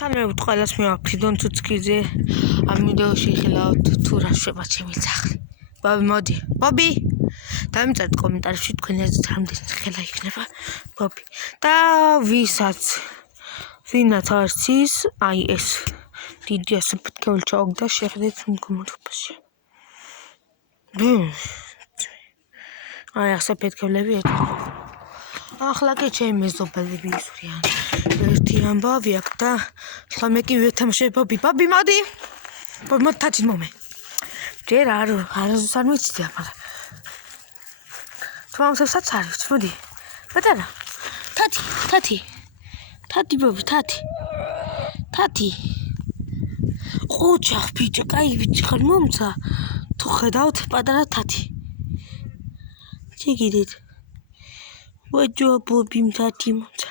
Salve, ყველას მივაქციდონ თუცქიძე ამ ვიდეოში ხილავთ თუ რა შვება ჩემი სახლი. ბობი მოდი. ბობი. დამწერთ კომენტარებში თქვენი აზრით რამდენი ხელა იქნება ბობი. და ვინაც არც ის, აი ეს დიდი ასე ფეთქეული ჩაოგდა შეხედეთ მდგომარეობაში. აი ასე ფეთქებლები ეტყობა. ახლა კი ჩემი მეზობელები ისვრიან. ერთი ამბავი აქვს და ხლა მე კი ვეთამაშებ ბობი. ბობი მოდი. ბობი მოდი თათი მომე. ჯერ არასდროს არ მიცდია, მაგრამ თვალსასაც არის, მოდი. ბატონო. თათი ბობი, თათი. ოჩახ ბიჭო, კაი ბიჭი ხარ მომცა. თუ ხედავთ პატარა თათი. ჩიგიდით. ვაჯო ბობი თათი მომცა.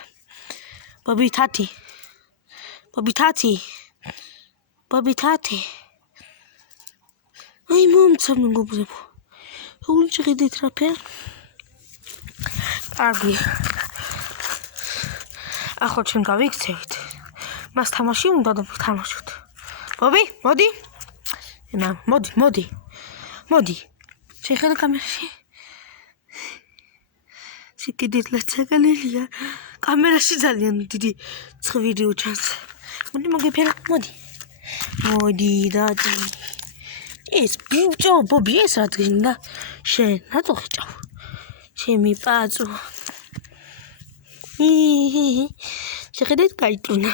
ბობი თათი. აი მომცა მეგობრებო. უჩიგიდით რა ფერ. კარგი. ახლა ჩვენ გავიქცევით. მას თამაში უნდა და ვთამაშოთ. ბობი, მოდი. მოდი. შეხედე კამერაში. შეკიდით ლაცაგალილია. კამერაში ძალიან დიდი ცხვირი უჩანს. მოდი მოგიფერა, მოდი. მოდი დადი. ეს ბიჭო, ბობი ეს რა გინდა? შენ რატო ხიჭავ? ჩემი პაწუ. შეხედეთ გაიტრუნა.